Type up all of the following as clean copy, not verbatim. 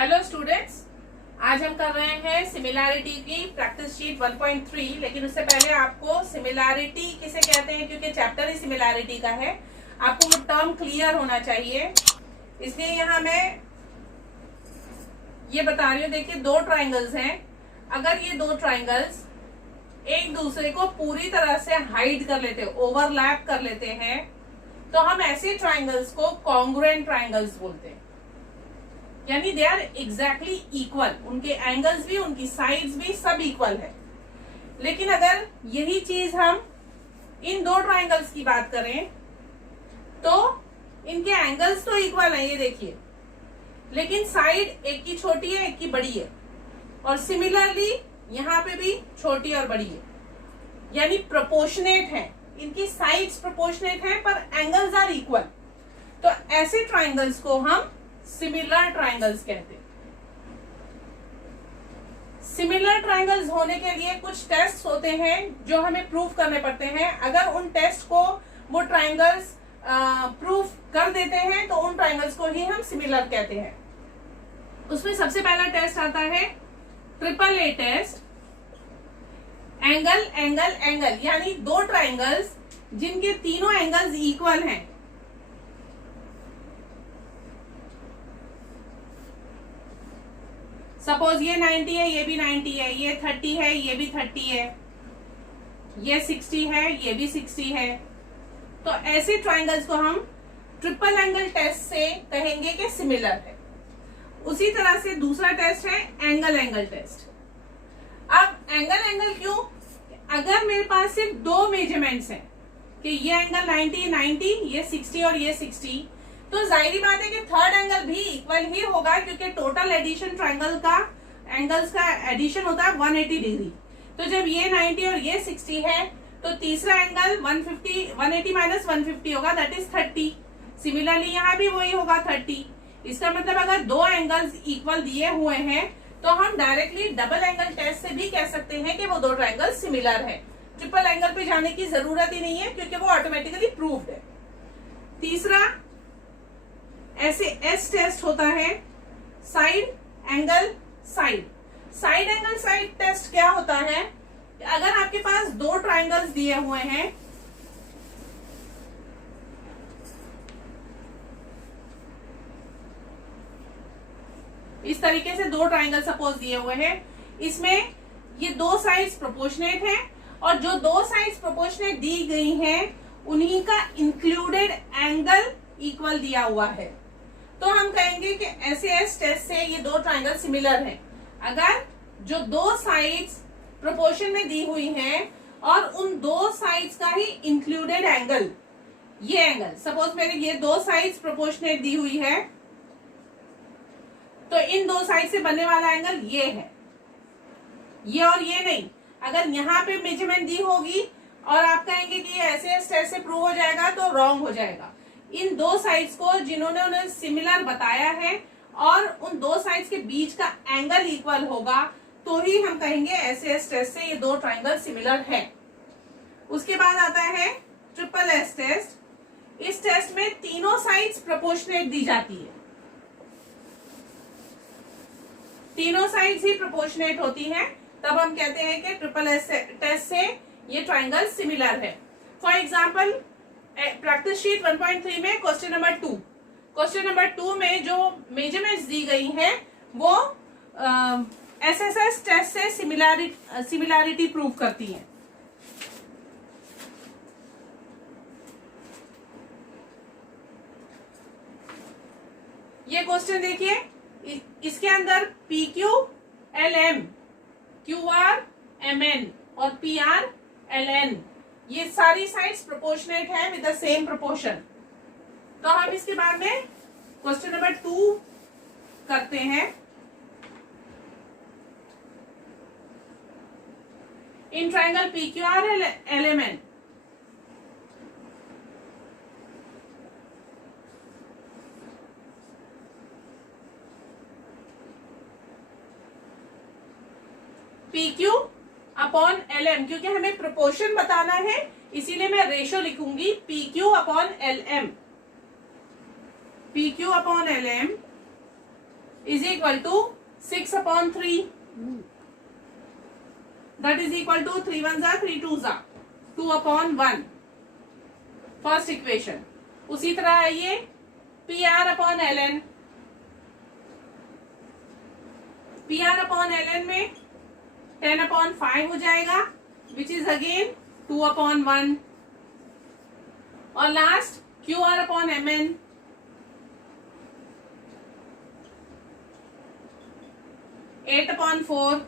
Hello students, आज हम कर रहे हैं सिमिलैरिटी की प्रैक्टिस शीट 1.3। लेकिन उससे पहले आपको सिमिलैरिटी किसे कहते हैं, क्योंकि चैप्टर ही सिमिलैरिटी का है, आपको वो टर्म क्लियर होना चाहिए। इसलिए यहाँ मैं ये बता रही हूँ। देखिए, दो ट्राइंगल्स हैं। अगर ये दो ट्राइंगल्स एक दूसरे को पूरी तरह से हाइड कर लेते हैं, ओवरलैप कर लेते हैं, तो हम ऐसे ट्राइंगल्स को कॉन्ग्रुएंट ट्राइंगल्स बोलते हैं। यानी दे आर एग्जैक्टली इक्वल, उनके एंगल्स भी, उनकी साइड्स भी सब इक्वल है। लेकिन अगर यही चीज हम इन दो ट्राइंगल्स की बात करें तो इनके एंगल्स तो इक्वल है, ये देखिए, लेकिन साइड एक की छोटी है, एक की बड़ी है, और सिमिलरली यहाँ पे भी छोटी और बड़ी है, यानी प्रोपोर्शनेट है। इनकी साइड्स प्रोपोर्शनेट है पर एंगल्स आर इक्वल। तो ऐसे ट्राइंगल्स को हम सिमिलर ट्राइंगल्स कहते हैं। सिमिलर ट्राइंगल्स होने के लिए कुछ टेस्ट होते हैं जो हमें प्रूव करने पड़ते हैं। अगर उन टेस्ट को वो ट्राइंगल्स प्रूव कर देते हैं तो उन ट्राइंगल्स को ही हम सिमिलर कहते हैं। उसमें सबसे पहला टेस्ट आता है triple A test. Angle angle angle, यानी दो ट्राइंगल्स जिनके तीनों एंगल्स इक्वल हैं। सपोज ये 90 है, ये भी 90 है, ये 30 है, ये भी 30 है, ये 60 है, ये भी 60 है। तो ऐसे ट्राइंगल्स को हम ट्रिपल एंगल टेस्ट से कहेंगे कि सिमिलर है। उसी तरह से दूसरा टेस्ट है एंगल एंगल टेस्ट। अब एंगल एंगल क्यों? अगर मेरे पास सिर्फ दो मेजरमेंट्स हैं कि ये एंगल 90 90, ये 60 और ये 60, तो जाहिर बात है कि थर्ड एंगल भी इक्वल ही होगा, क्योंकि टोटल एडिशन ट्राइंगल का एंगल्स का एडिशन होता है 180 डिग्री। तो जब ये 90 और ये 60 है तो तीसरा एंगल 180 माइनस 150 होगा, दैट इज 30। सिमिलरली यहाँ भी वही होगा 30। इसका मतलब अगर दो एंगल्स इक्वल दिए हुए हैं तो हम डायरेक्टली डबल एंगल टेस्ट से भी कह सकते हैं कि वो दो ट्राइंगल सिमिलर है। ट्रिपल एंगल पे जाने की जरूरत ही नहीं है, क्योंकि वो ऑटोमेटिकली प्रूव्ड है। तीसरा ऐसे एस टेस्ट होता है, side angle side. Side angle side test क्या होता है? अगर आपके पास दो ट्राइंगल्स दिए हुए हैं, इस तरीके से दो ट्राइंगल सपोज दिए हुए हैं, इसमें ये दो साइड्स प्रोपोर्शनेट हैं, और जो दो साइड्स प्रोपोर्शनेट दी गई हैं उन्हीं का इंक्लूडेड एंगल इक्वल दिया हुआ है। तो हम कहेंगे कि एस टेस्ट से ये दो ट्राइंगल सिमिलर हैं। अगर जो दो साइड्स प्रोपोर्शन में दी हुई हैं और उन दो साइड्स का ही इंक्लूडेड एंगल, ये एंगल, सपोज मेरे ये दो साइड्स प्रोपोर्शनेट दी हुई है, तो इन दो साइड से बनने वाला एंगल ये है, ये और ये नहीं। अगर यहाँ पे मेजरमेंट दी होगी और आप कहेंगे कि ये ऐसे टेस्ट से प्रूव हो जाएगा, तो रॉन्ग हो जाएगा। इन दो साइड्स को जिन्होंने उन्हें सिमिलर बताया है और उन दो साइड्स के बीच का एंगल इक्वल होगा, तो ही हम कहेंगे ऐसे टेस्ट से ये दो ट्राइंगल सिमिलर है। उसके बाद आता है ट्रिपल एस टेस्ट। इस टेस्ट में तीनों साइड्स प्रोपोर्शनेट दी जाती है, तीनों साइड्स ही प्रोपोर्शनेट होती हैं, तब हम कहते हैं कि ट्रिपल एस टेस्ट से ये ट्राइंगल सिमिलर है। फॉर एग्जाम्पल प्रैक्टिस शीट 1.3 में क्वेश्चन नंबर 2 में जो मेजरमेंट्स दी गई हैं वो एसएसएस टेस्ट से सिमिलैरिटी प्रूव करती हैं। ये क्वेश्चन देखिए, इसके अंदर P Q L M, Q R M N और पी आर एल एन, ये सारी साइड्स प्रोपोर्शनेट है विद द सेम प्रोपोर्शन। तो हम इसके बाद में क्वेश्चन नंबर 2 करते हैं। In triangle P Q R L M N, P Q upon L M, क्योंकि हमें प्रोपोर्शन बताना है इसीलिए मैं रेशो लिखूंगी P Q upon L M. P Q upon L M is equal to 6/3, that is equal to 3 1 जा 3 2 जा 2/1, first equation. उसी तरह आइए PR/ln, PR/ln में 10/5 हो जाएगा, विच इज अगेन 2/1, और last QR/mn, (8/4),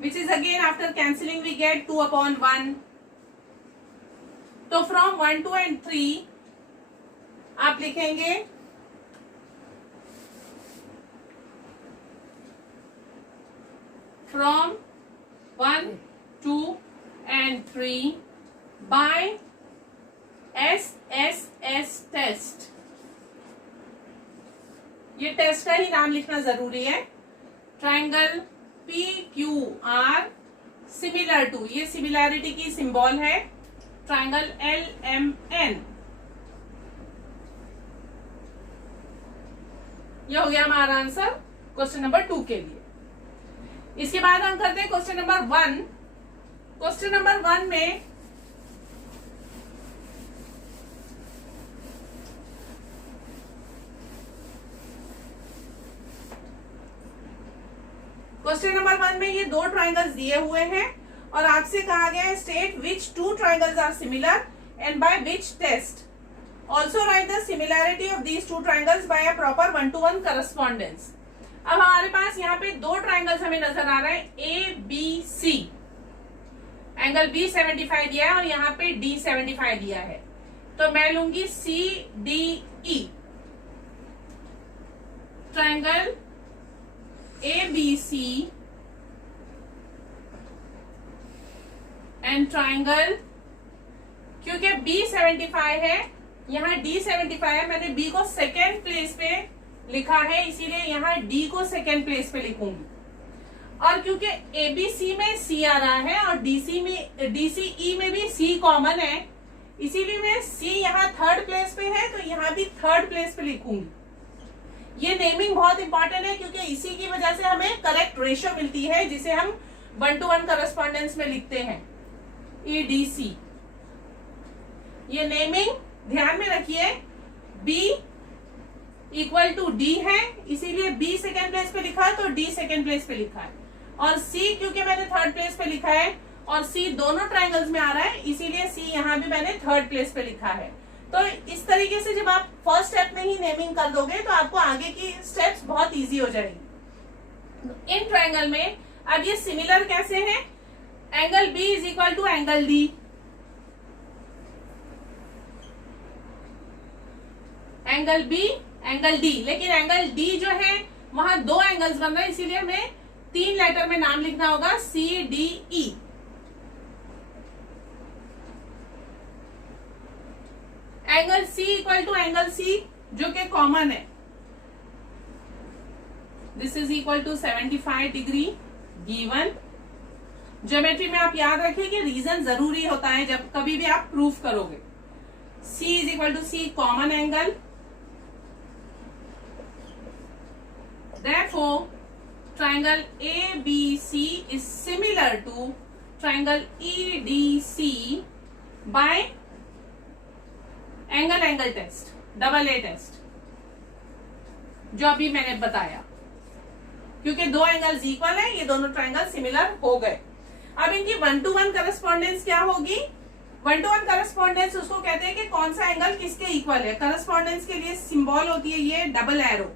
which is again after cancelling we get 2/1. तो from 1, 2 and 3 आप लिखेंगे from 1, 2 and 3 by SSS test. ये टेस्ट का ही नाम लिखना जरूरी है। ट्राइंगल PQR सिमिलर टू, ये सिमिलैरिटी की सिंबल है, ट्राइंगल LMN। ये हो गया हमारा आंसर क्वेश्चन नंबर 2 के लिए। इसके बाद हम करते हैं क्वेश्चन नंबर 1। क्वेश्चन नंबर 1 में ये दो ट्राइंगल्स दिए हुए हैं और आपसे कहा गया है state which 2 triangles are similar and by which test. Also write the similarity of these 2 triangles by a proper 1-to-1 correspondence. अब हमारे पास यहाँ पे 2 ट्राइंगल्स हमें नजर आ रहे हैं ABC, एंगल B 75 दिया है और यहाँ पे D 75 दिया है, तो मैं लूंगी CDE। Triangle ABC and triangle, क्योंकि B 75 है, यहाँ D 75 है, मैंने B को सेकेंड प्लेस पे लिखा है, इसीलिए यहाँ D को सेकेंड प्लेस पे लिखूंगी। और क्योंकि ABC में C आ रहा है और DCE में भी C कॉमन है, इसीलिए मैं C यहाँ थर्ड प्लेस पे है तो यहाँ भी थर्ड प्लेस पे लिखूंगी। ये नेमिंग बहुत इंपॉर्टेंट है क्योंकि इसी की वजह से हमें करेक्ट रेशियो मिलती है जिसे हम 1-to-1 करस्पॉन्डेंस में लिखते हैं, EDC। ये नेमिंग ध्यान में रखिए, B इक्वल टू D है, इसीलिए B सेकेंड प्लेस पे लिखा है तो D सेकेंड प्लेस पे लिखा है, और C क्योंकि मैंने थर्ड प्लेस पे लिखा है और C दोनों ट्राइंगल्स में आ रहा है, इसीलिए C यहाँ भी मैंने थर्ड प्लेस पे लिखा है। तो इस तरीके से जब आप फर्स्ट स्टेप में ही नेमिंग कर दोगे तो आपको आगे की स्टेप्स बहुत इजी हो जाएगी। इन ट्राइंगल में अब ये सिमिलर कैसे हैं? Angle B is equal to angle D, angle B angle D, लेकिन एंगल D जो है वहां 2 एंगल्स बन रहे हैं, इसीलिए हमें 3 लेटर में नाम लिखना होगा CDE। Angle C equal to angle C जो कि कॉमन है, this is equal to 75 degree given. Geometry में आप याद रखिए कि रीजन जरूरी होता है जब कभी भी आप प्रूफ करोगे। C is equal to C common angle, therefore triangle ABC is similar to triangle EDC by angle test, double A test, जो अभी मैंने बताया। क्योंकि 2 एंगल्स इक्वल है, ये दोनों ट्राइंगल सिमिलर हो गए। अब इनकी 1-to-1 करस्पॉन्डेंस क्या होगी? 1-to-1 करस्पॉन्डेंस उसको कहते हैं कि कौन सा एंगल किसके इक्वल है। करस्पॉन्डेंस के लिए सिंबल होती है ये डबल एरो,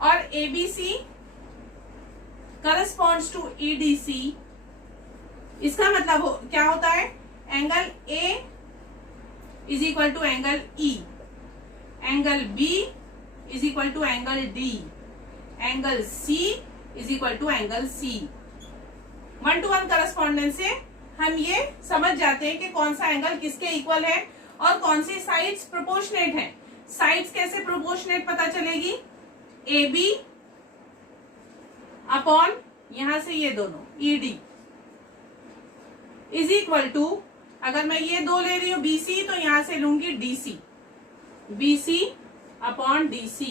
और ABC करस्पॉन्ड्स टू EDC, इसका मतलब क्या होता है? Angle A is equal to angle E, angle B is equal to angle D, angle C is equal to angle C। 1-to-1 correspondence से हम ये समझ जाते हैं कि कौन सा एंगल किसके इक्वल है और कौन सी साइड्स प्रोपोर्शनेट हैं। साइड्स कैसे प्रोपोर्शनेट पता चलेगी? AB अपॉन यहां से ये दोनों ED इज इक्वल टू, अगर मैं ये 2 ले रही हूं BC तो यहां से लूंगी DC, BC upon DC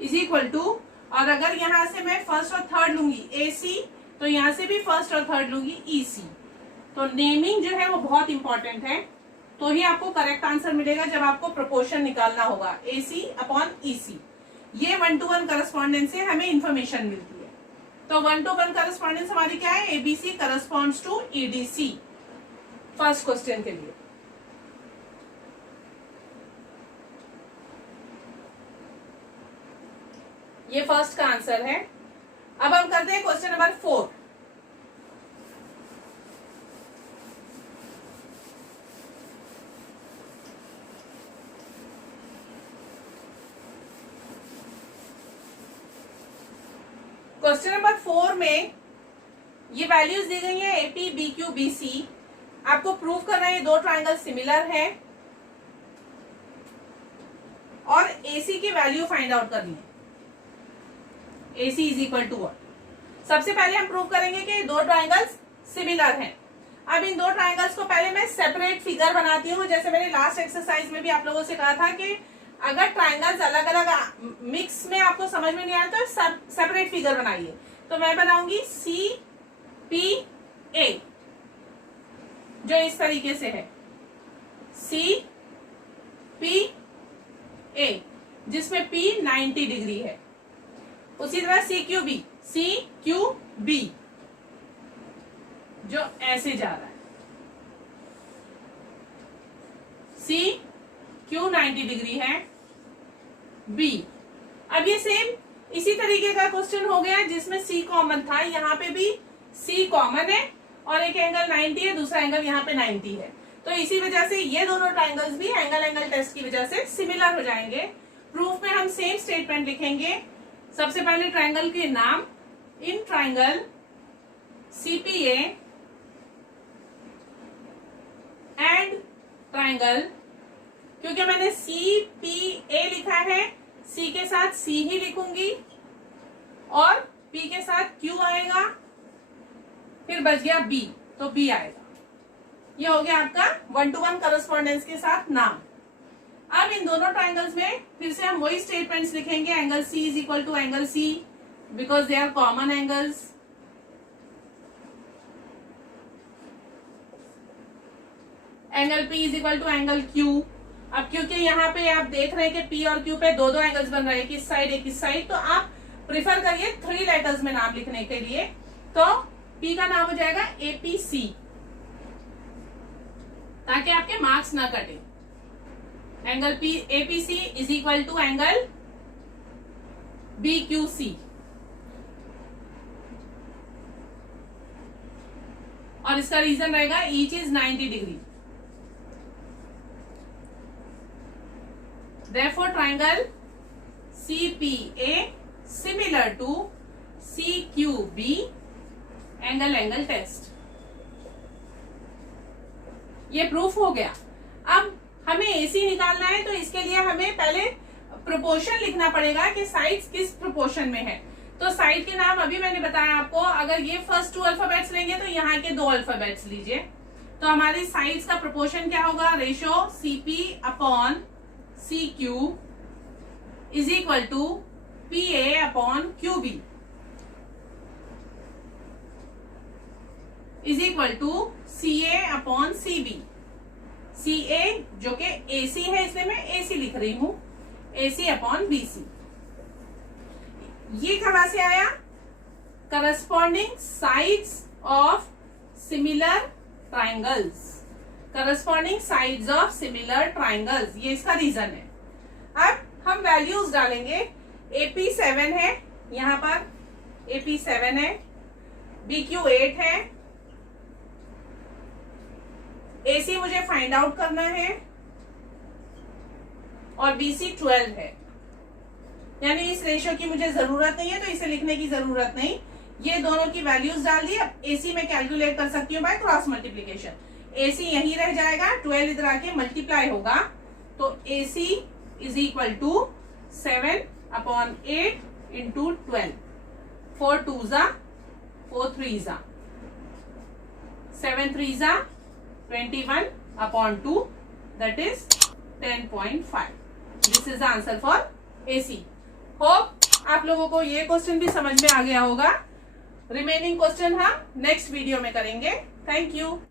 is equal to, और अगर यहां से मैं फर्स्ट और थर्ड लूंगी AC, तो यहां से भी फर्स्ट और थर्ड लूंगी EC। तो नेमिंग जो है वो बहुत इंपॉर्टेंट है, तो ही आपको करेक्ट आंसर मिलेगा जब आपको प्रोपोर्शन निकालना होगा AC अपॉन EC। ये 1-to-1 करस्पॉन्डेंस से हमें इंफॉर्मेशन मिलती है। तो 1-to-1 करस्पॉन्डेंस हमारी क्या है, ABC corresponds to EDC first question के लिए। ये फर्स्ट का आंसर है। अब हम करते हैं क्वेश्चन नंबर 4। क्वेश्चन नंबर 4 में ये वैल्यूज दी गई है AP, BQ, BC। आपको प्रूव करना है ये दो ट्राइंगल सिमिलर है और AC की वैल्यू फाइंड आउट करनी है। AC is equal to what. सबसे पहले हम प्रूव करेंगे कि दो ट्राइंगल्स सिमिलर हैं। अब इन दो ट्राइंगल्स को पहले मैं सेपरेट फिगर बनाती हूँ। जैसे मैंने लास्ट एक्सरसाइज में भी आप लोगों से कहा था कि अगर ट्राइंगल्स अलग अलग मिक्स में आपको समझ में नहीं आया तो सेपरेट फिगर बनाइए। तो मैं बनाऊंगी CPA, जो इस तरीके से है CPA, जिसमें P 90 डिग्री है। उसी तरह CQB जो ऐसे जा रहा है, CQ 90 डिग्री है B। अब ये सेम इसी तरीके का क्वेश्चन हो गया जिसमें C कॉमन था, यहाँ पे भी C कॉमन है और एक एंगल 90 है, दूसरा एंगल यहाँ पे 90 है। तो इसी वजह से ये दोनों ट्राइंगल्स भी एंगल टेस्ट की वजह से सिमिलर हो जाएंगे। प्रूफ में हम सेम स्टेटमेंट लिखेंगे। सबसे पहले ट्राइंगल के नाम, in triangle CPA and triangle, क्योंकि मैंने CPA लिखा है, C के साथ C ही लिखूंगी और P के साथ Q आएगा, फिर बच गया B, तो B आएगा। ये हो गया आपका 1-to-1 करस्पॉन्डेंस के साथ नाम। अब इन दोनों ट्राइंगल्स में फिर से हम वही स्टेटमेंट्स लिखेंगे। Angle C is equal to angle C because they are common angles. Angle P is equal to angle Q। अब क्योंकि यहाँ पे आप देख रहे हैं कि P और Q पे दो दो एंगल्स बन रहे हैं, एक इस साइड एक इस साइड, तो आप प्रिफर करिए 3 लेटर्स में नाम लिखने के लिए। तो P का नाम हो जाएगा APC, ताकि आपके मार्क्स ना कटे। Angle APC is equal to angle BQC। और इसका रीजन रहेगा each is 90 degree. Therefore, triangle CPA similar to CQB angle test। ये प्रूफ हो गया। अब हमें AC निकालना है, तो इसके लिए हमें पहले प्रोपोर्शन लिखना पड़ेगा कि साइड्स किस प्रोपोर्शन में है। तो साइड के नाम अभी मैंने बताया आपको। अगर ये फर्स्ट 2 अल्फाबेट्स लेंगे तो यहाँ के 2 अल्फाबेट्स लीजिए। तो हमारी साइड्स का प्रोपोर्शन क्या होगा, ratio CP upon CQ is equal to PA upon QB is equal to CA upon CB। CA जो कि AC है, इसलिए मैं AC लिख रही हूं, AC अपॉन BC। ये कहां से आया, corresponding sides of similar triangles. Corresponding sides of similar triangles, ये इसका रीजन है। अब हम वैल्यूज डालेंगे। AP 7 है, यहां पर AP 7 है, BQ 8 है, AC मुझे फाइंड आउट करना है और BC 12 है। यानी इस रेशियो की मुझे जरूरत नहीं है, तो इसे लिखने की जरूरत नहीं। ये दोनों की वैल्यूज डाल दी। अब AC में कैलकुलेट कर सकती हूँ बाय क्रॉस मल्टीप्लीकेशन। AC यहीं रह जाएगा, 12 इधर आके मल्टीप्लाई होगा, तो AC is equal to 7 upon 8 into 12। 4 2 जा 4 3 जा 7 3 जा 21 upon 2, that is 10.5. This is the answer for AC. Hope आप लोगों को ये क्वेश्चन भी समझ में आ गया होगा। रिमेनिंग क्वेश्चन हम नेक्स्ट वीडियो में करेंगे। Thank you.